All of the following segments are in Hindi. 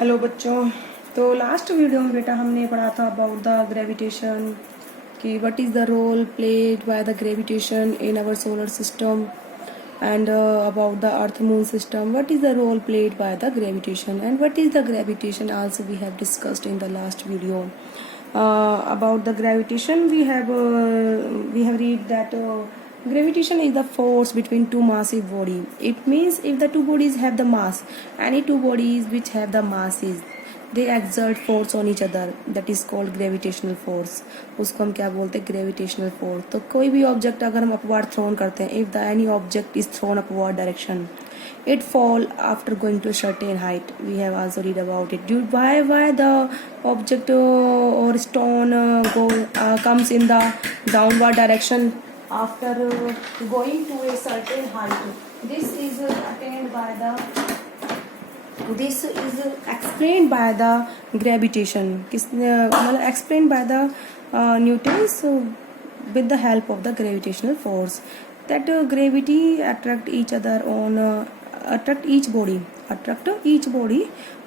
हेलो बच्चों। तो लास्ट वीडियो में बेटा हमने पढ़ा था अबाउट द ग्रेविटेशन कि what is the role played by the gravitation in our solar system and about the earth moon system, what is the role played by the gravitation and what is the gravitation also we have discussed in the last video. About the gravitation we have read that gravitation is the force between two massive body. It means if the two bodies have the mass, any two bodies which have the masses, they exert force on each other, that is called gravitational force. उसको हम क्या बोलते हैं? gravitational force. तो कोई भी ऑब्जेक्ट अगर हम अपवार्ड थ्रोन करते हैं, if the any object is thrown upward direction, it fall after going to a certain height. We have also read about it. Why the object or stone comes in the downward direction after going to a certain height. This is attained by the this is explained by the gravitation. मतलब explained by the Newton's with the help of the gravitational force, that gravity attract each body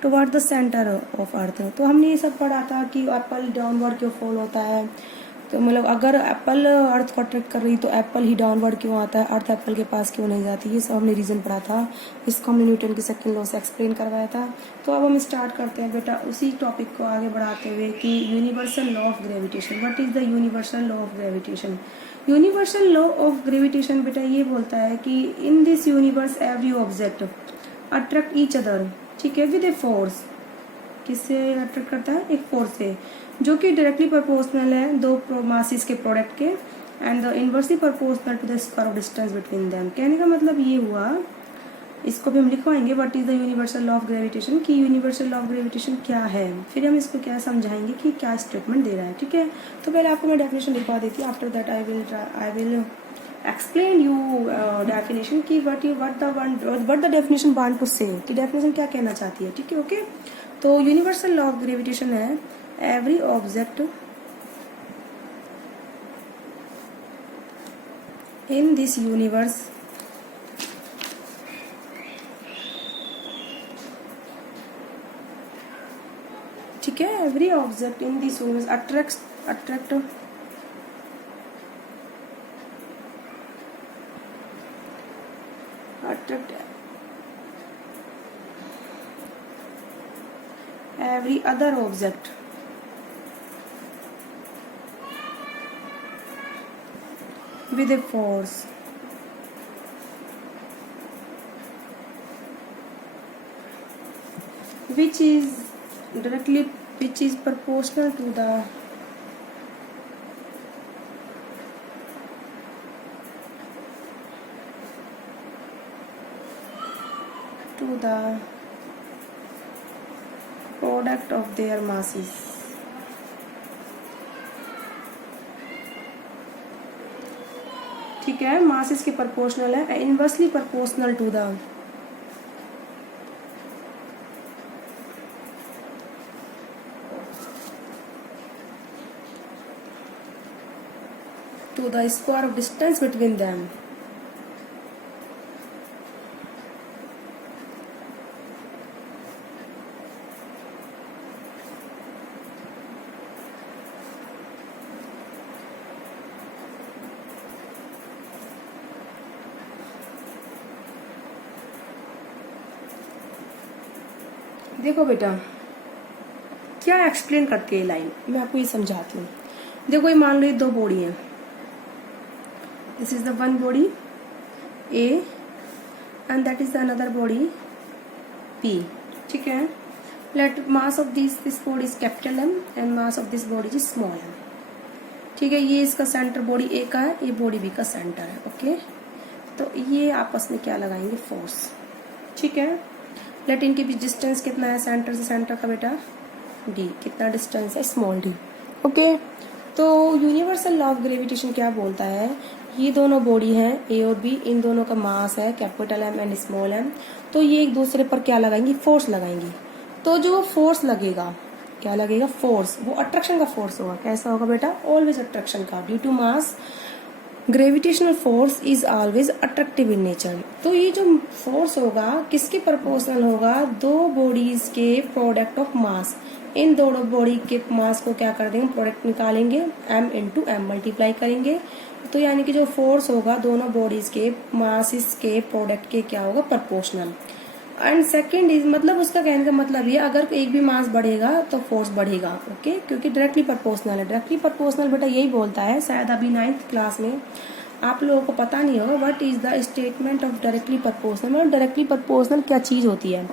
toward the center of earth. तो हमने ये सब पढ़ा था कि एप्पल डाउनवर्ड क्यों फॉल होता है. तो मतलब अगर एप्पल अर्थ को अट्रैक्ट कर रही तो एप्पल ही डाउनवर्ड क्यों आता है, अर्थ एप्पल के पास क्यों नहीं जाती, ये सब हमने रीज़न पढ़ा था. इसको हमने न्यूटन के सेकंड लॉ से एक्सप्लेन करवाया था. तो अब हम स्टार्ट करते हैं बेटा उसी टॉपिक को आगे बढ़ाते हुए कि universal law of gravitation. What is the universal law of gravitation? Universal law of gravitation बेटा ये बोलता है कि in this universe every object attract each other, ठीक है, विद ए फोर्स. किससे अट्रैक्ट करता है? एक फोर्स से, जो कि डायरेक्टली प्रोपोर्शनल है दो मासेस के प्रोडक्ट के, and the inversely proportional to the square of distance between them. कहने का मतलब ये हुआ, इसको भी हम लिखवाएंगे what is the universal law of gravitation, कि यूनिवर्सल लॉ ऑफ ग्रेविटेशन क्या है, फिर हम इसको क्या समझाएंगे कि क्या स्टेटमेंट दे रहा है. ठीक है, तो पहले आपको मैं डेफिनेशन लिखवा देती हूँ. After that I will explain you definition की what the definition want to say, कि डेफिनेशन क्या कहना चाहती है. ठीक है, ओके. तो यूनिवर्सल लॉ ऑफ ग्रेविटेशन है every object in this universe ठीक है, every object in this universe attract every other object with a force which is proportional to the product of their masses. ठीक है, मासेस के प्रोपोर्शनल है, inversely proportional to the square of distance between them. देखो बेटा क्या एक्सप्लेन करती है लाइन, मैं आपको ये समझाती हूँ. देखो ये मान लो ये दो बॉडी है, this is the one body A and that is the another body B. ठीक है, let mass of this body is capital M and mass of this body is small M. ठीक है, ये इसका सेंटर बॉडी ए का है, ये बॉडी बी का सेंटर है. ओके, तो ये आपस में क्या लगाएंगे? फोर्स. ठीक है, लेट इनके बीच डिस्टेंस कितना है सेंटर से सेंटर का बेटा? डी. कितना डिस्टेंस है? Small D. ओके, तो यूनिवर्सल लॉ ऑफ ग्रेविटेशन क्या बोलता है? ये दोनों बॉडी हैं ए और बी, इन दोनों का मास है capital M and small M. तो ये एक दूसरे पर क्या लगाएंगी? फोर्स लगाएंगी. तो जो फोर्स लगेगा, क्या लगेगा? फोर्स. वो अट्रैक्शन का फोर्स होगा. कैसा होगा बेटा? ऑलवेज अट्रैक्शन का. Due to mass gravitational force is always attractive in nature. तो ये जो फोर्स होगा किसके प्रोपोर्शनल होगा, दो बॉडीज के प्रोडक्ट ऑफ मास। इन दोनों बॉडी के मास को क्या कर देंगे, प्रोडक्ट निकालेंगे, m इंटू एम मल्टीप्लाई करेंगे। तो यानी कि जो फोर्स होगा दोनों बॉडीज के मासिस के प्रोडक्ट के क्या होगा, प्रोपोर्शनल। एंड सेकेंड इज मतलब उसका कहने का मतलब ये, अगर एक भी मास बढ़ेगा तो फोर्स बढ़ेगा, ओके, क्योंकि डायरेक्टली प्रोपोर्शनल है। डायरेक्टली प्रोपोर्शनल बेटा यही बोलता है, शायद अभी 9th क्लास में आप लोगों को पता नहीं होगा what is the statement of directly proportional. मतलब डायरेक्टली प्रोपोर्शनल क्या चीज होती है।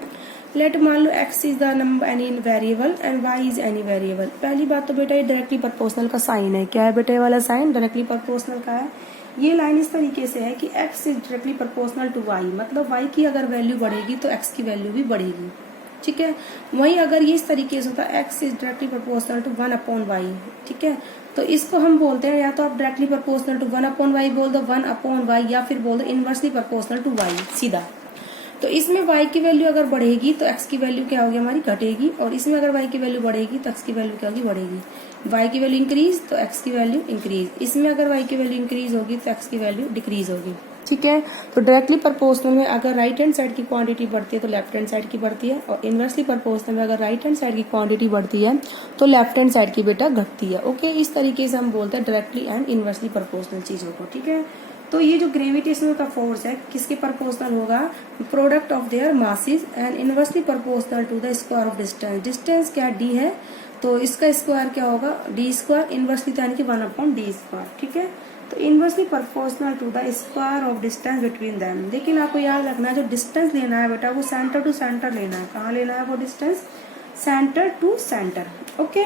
लेट मान लो x is the number any variable and y is any variable. पहली बात तो बेटा ये डायरेक्टली प्रोपोर्शनल का साइन है। क्या है बेटा ये वाला साइन, डायरेक्टली प्रोपोर्शनल का है। ये लाइन इस तरीके से है कि x is directly proportional to y, मतलब y की अगर वैल्यू बढ़ेगी तो x की वैल्यू भी बढ़ेगी, ठीक है। वहीं अगर ये इस तरीके से होता है x is directly proportional to 1/y, ठीक है, तो इसको हम बोलते हैं, या तो आप डायरेक्टली प्रोपोर्शनल टू 1/y बोल दो, 1/y, या फिर बोल दो इनवर्सली प्रोपोर्शनल टू y सीधा। तो इसमें y की वैल्यू अगर बढ़ेगी तो x की वैल्यू क्या होगी हमारी, घटेगी, और इसमें अगर y की वैल्यू बढ़ेगी तो x की वैल्यू क्या होगी, बढ़ेगी। y की वैल्यू इंक्रीज तो x की वैल्यू इंक्रीज, इसमें अगर y की वैल्यू इंक्रीज होगी तो x की वैल्यू डिक्रीज होगी, ठीक है। तो डायरेक्टली प्रोपोर्शनल में अगर राइट हैंड साइड की क्वांटिटी बढ़ती है तो लेफ्ट हैंड साइड की बढ़ती है, और इनवर्सली प्रोपोर्शनल में अगर राइट हैंड साइड की क्वांटिटी बढ़ती है तो लेफ्ट हैंड साइड की बेटा घटती है, ओके। इस तरीके से हम बोलते हैं डायरेक्टली एंड इनवर्सली प्रोपोर्शनल चीजों को, ठीक है। तो ये जो ग्रेविटेशनल का फोर्स है किसके प्रोपोर्शनल होगा, product of their masses and inversely proportional to the square of distance. Distance क्या d है तो इसका स्क्वायर क्या होगा, d स्क्वायर, इनवर्सली यानी कि 1/d स्क्वायर, ठीक है। तो inversely proportional to the square of distance between them. लेकिन आपको याद रखना है जो डिस्टेंस लेना है बेटा वो सेंटर टू सेंटर लेना है। कहाँ लेना है वो distance, centre to centre, okay.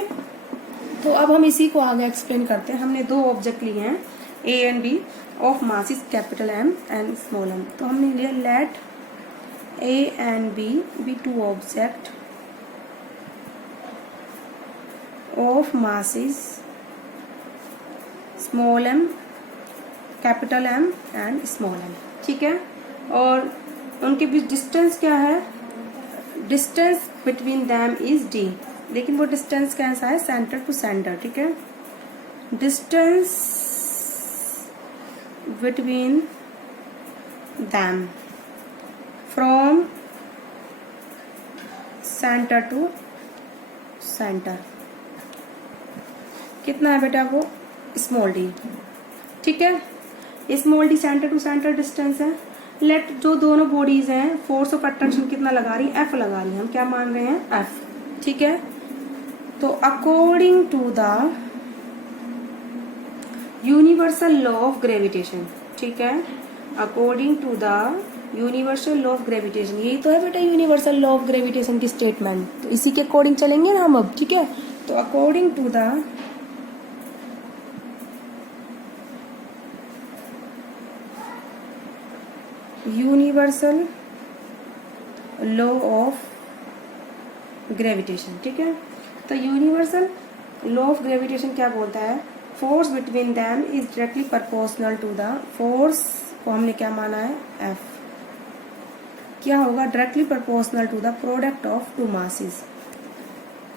तो अब हम इसी को आगे एक्सप्लेन करते हैं। हमने दो ऑब्जेक्ट लिए हैं A and B of masses capital M and small m। तो हमने लिया let A and B B to object of masses small m capital M and small m, ठीक है। और उनके बीच डिस्टेंस क्या है, distance between them is d, लेकिन वो डिस्टेंस कैसा है, सेंटर टू सेंटर, ठीक है। Distance between them from center to center कितना है बेटा वो, स्मॉल d, ठीक है। Small d centre to centre distance है। लेट जो दोनों बॉडीज हैं फोर्स ऑफ अट्रैक्शन कितना लगा रही है, F लगा रही है। हम क्या मान रहे हैं, F, ठीक है। तो according to the universal law of gravitation, ठीक है, according to the universal law of gravitation. यही तो है बेटा यूनिवर्सल लॉ ऑफ ग्रेविटेशन की स्टेटमेंट, तो इसी के अकॉर्डिंग चलेंगे ना हम अब, ठीक है। तो according to the universal law of gravitation, ठीक है। तो यूनिवर्सल लॉ ऑफ ग्रेविटेशन क्या बोलता है, force between them is directly proportional to the, force को हमने क्या माना है, F, क्या होगा, directly proportional to the product of two masses,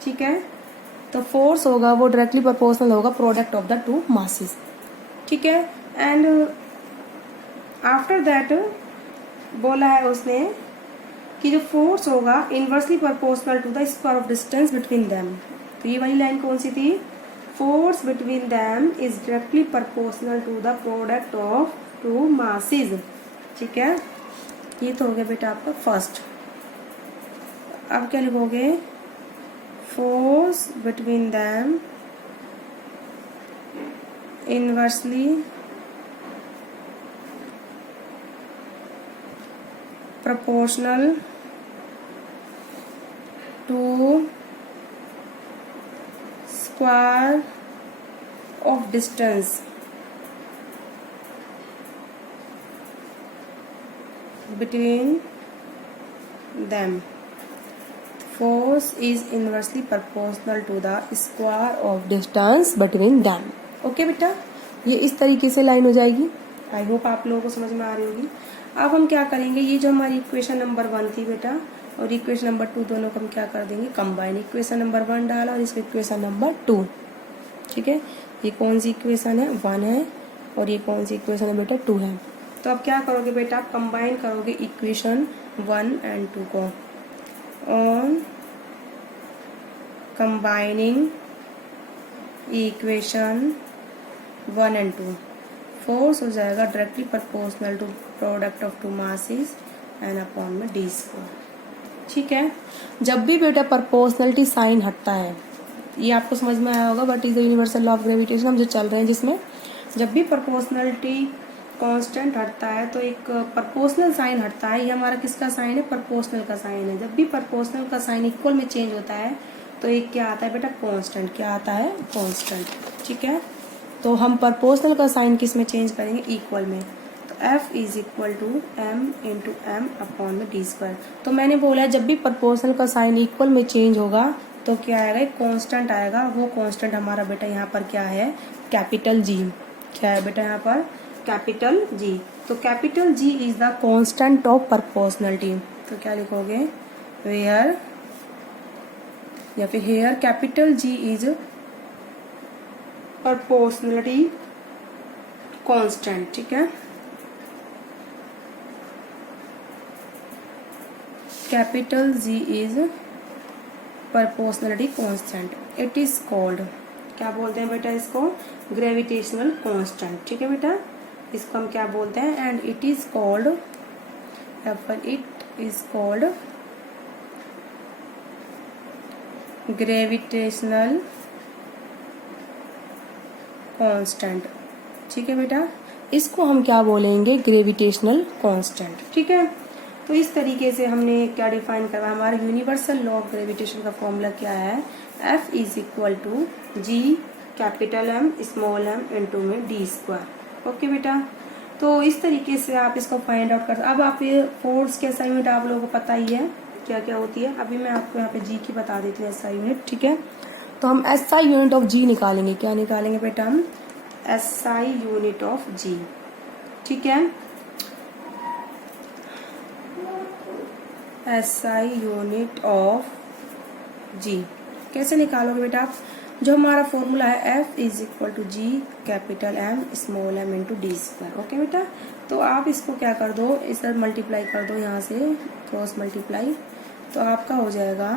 ठीक है। तो फोर्स होगा वो डायरेक्टली प्रोपोर्शनल होगा product of the two masses, ठीक है। एंड आफ्टर दैट बोला है उसने कि जो फोर्स होगा inversely proportional to the square of distance between them. तो ये वाली लाइन कौन सी थी, force between them is directly proportional to the product of two masses, ठीक है। ये तो हो गया बेटा आपका फर्स्ट। अब क्या लिखोगे, force between them inversely proportional to square of distance between them. Force is inversely proportional to the square of distance between them. Okay बेटा, ये इस तरीके से लाइन हो जाएगी। आई होप आप लोगों को समझ में आ रही होगी। अब हम क्या करेंगे, ये जो हमारी इक्वेशन नंबर 1 थी बेटा और इक्वेशन नंबर 2 दोनों को हम क्या कर देंगे, कंबाइन। इक्वेशन नंबर 1 डाला और इसको इक्वेशन नंबर 2, ठीक है। ये कौन सी इक्वेशन है, 1 है, और ये कौन सी इक्वेशन है बेटा, 2 है। तो अब क्या करोगे बेटा, आप कंबाइन करोगे इक्वेशन 1 and 2 को। On combining equation 1 and 2, force हो जाएगा directly proportional to product of two masses and upon में डी स्क्वायर। ठीक है, जब भी बेटा प्रोपोर्शनलिटी साइन हटता है, ये आपको समझ में आया होगा, what is the universal law of gravitation हम जो चल रहे हैं, जिसमें जब भी प्रोपोर्शनलिटी कांस्टेंट हटता है तो एक प्रोपोर्शनल साइन हटता है। ये हमारा किसका साइन है, प्रोपोर्शनल का साइन है। जब भी प्रोपोर्शनल का साइन इक्वल में चेंज होता है तो एक क्या आता है बेटा, कांस्टेंट। क्या आता है, कांस्टेंट। ठीक है, तो हम प्रोपोर्शनल का साइन किस में चेंज करेंगे, इक्वल में। तो F is equal to M into M upon में डी स्क्वायर। तो मैंने बोला जब भी प्रोपोर्शनल का साइन इक्वल में चेंज होगा तो क्या आएगा, एक कांस्टेंट आएगा। वो कांस्टेंट हमारा बेटा यहाँ पर क्या है, कैपिटल G। क्या है बेटा यहाँ पर, कैपिटल G। तो capital G is the constant of proportionality. तो क्या लिखोगे, वेयर या फिर here capital G is proportionality constant. ठीक है, capital G is proportionality constant. It is called, क्या बोलते हैं बेटा इसको, ग्रेविटेशनल कांस्टेंट। ठीक है बेटा, इसको हम क्या बोलते हैं, and it is called, it is called gravitational constant. ठीक है बेटा, इसको हम क्या बोलेंगे, ग्रेविटेशनल कांस्टेंट। ठीक है, तो इस तरीके से हमने क्या डिफाइन करवा, हमारा यूनिवर्सल लॉ ऑफ ग्रेविटेशन का फॉर्मूला क्या है, F is equal to G capital M small m into में डी स्क्वायर। ओके बेटा, तो इस तरीके से आप इसको फाइंड आउट कर। अब आप ये फोर्स की SI यूनिट आप लोगों को पता ही है क्या क्या होती है। अभी मैं आपको यहाँ पे G की बता देती हूँ SI यूनिट। ठीक है, तो हम SI यूनिट ऑफ G निकालेंगे। क्या निकालेंगे बेटा, हम SI यूनिट ऑफ G। ठीक है, SI यूनिट ऑफ G कैसे निकालोगे बेटा आप, जो हमारा फॉर्मूला है F is equal to G capital M small m into d square. Okay बेटा, तो आप इसको क्या कर दो, इसे मल्टीप्लाई कर दो यहाँ से, क्रॉस मल्टीप्लाई। तो आपका हो जाएगा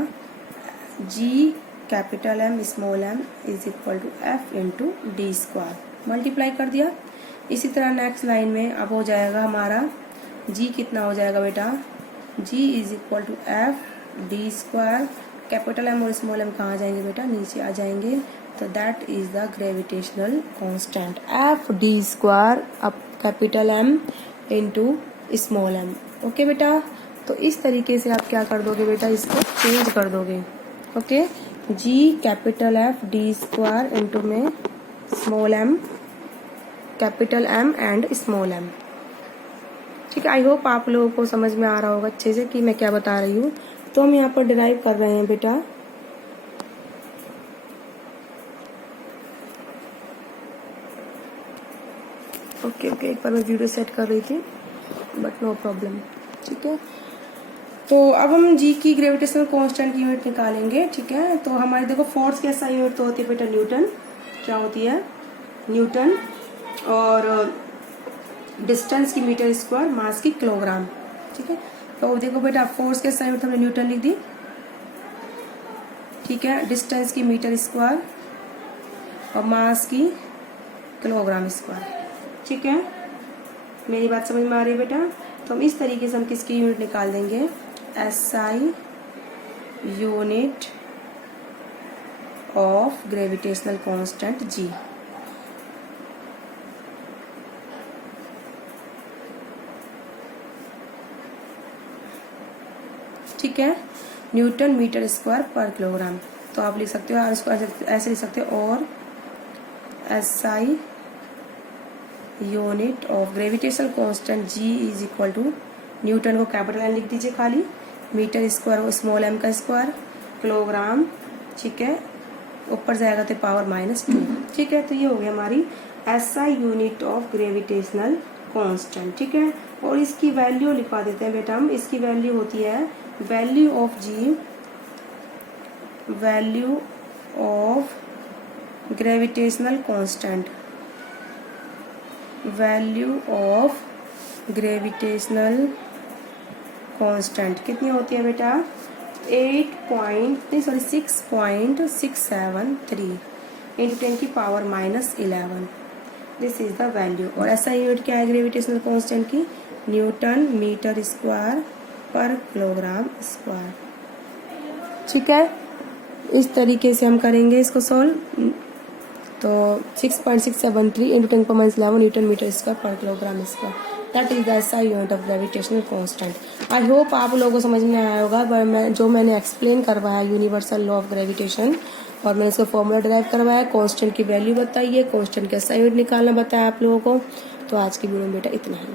G capital M small m is equal to F into d square. Multiply कर दिया। इसी तरह नेक्स्ट लाइन में अब हो जाएगा हमारा G कितना हो जाएगा बेटा, G is equal to F d square. Capital M और स्मॉल m कहाँ जाएंगे बेटा, नीचे आ जाएंगे। तो that is the gravitational constant F d square अब capital M into small m। Okay बेटा, तो इस तरीके से आप क्या कर दोगे बेटा, इसको चेंज कर दोगे। Okay, G capital F d square into में small m capital M and small m। ठीक है, आई होप आप लोगों को समझ में आ रहा होगा अच्छे से कि मैं क्या बता रही हूँ। तो हम यहाँ पर डिराइव कर रहे हैं बेटा, ओके ओके, एक बार मैं वीडियो सेट कर रही थी बट नो प्रॉब्लम। ठीक है, तो अब हम G की ग्रेविटेशनल कांस्टेंट की यूनिट निकालेंगे। ठीक है, तो हमारी देखो फोर्स की SI यूनिट तो होती है बेटा न्यूटन। क्या होती है, न्यूटन। और डिस्टेंस की मीटर स्क्वायर, मास की किलोग्राम। ठीक है, तो देखो बेटा फोर्स के SI यूनिट हमने न्यूटन लिख दी। ठीक है, डिस्टेंस की मीटर स्क्वायर और मास की किलोग्राम स्क्वायर। ठीक है, मेरी बात समझ में आ रही है बेटा। तो हम इस तरीके से हम किसकी यूनिट निकाल देंगे, SI unit of gravitational constant G। ठीक है, न्यूटन मीटर स्क्वायर पर किलोग्राम। तो आप लिख सकते हो, इसको ऐसे लिख सकते हो, और SI unit of gravitational constant G is equal to, Newton को कैपिटल N लिख दीजिए खाली, मीटर स्क्वायर को स्मॉल m का स्क्वायर, किलोग्राम। ठीक है, ऊपर जाएगा तो पावर -2। ठीक है, तो ये हो गई हमारी SI unit of gravitational constant. ठीक है, और इसकी वैल्यू लिखवा देते हैं बेटा हम। इसकी वैल्यू होती है value of G, value of gravitational constant, value of gravitational constant कितनी होती है बेटा 6.673 इंटू 10 की power -11 this is the value. और ऐसा यूनिट क्या है ग्रेविटेशनल कांस्टेंट की न्यूटन मीटर स्क्वायर पर किलोग्राम स्क्वायर। ठीक है, इस तरीके से हम करेंगे इसको सॉल्व। तो 6.673 इंटू 10 की पावर -11 न्यूटन मीटर स्क्वायर पर kilogram square that is the SI unit of gravitational constant. I hope आप लोगों को समझ में आया होगा। मैंने एक्सप्लेन करवाया यूनिवर्सल लॉ ऑफ ग्रेविटेशन और मैंने इसका फॉर्मूला डिराइव करवाया, कांस्टेंट की वैल्यू बताइए, कांस्टेंट का SI यूनिट निकालना बताया आप लोगों को। तो आज की वीडियो में बेटा इतना ही।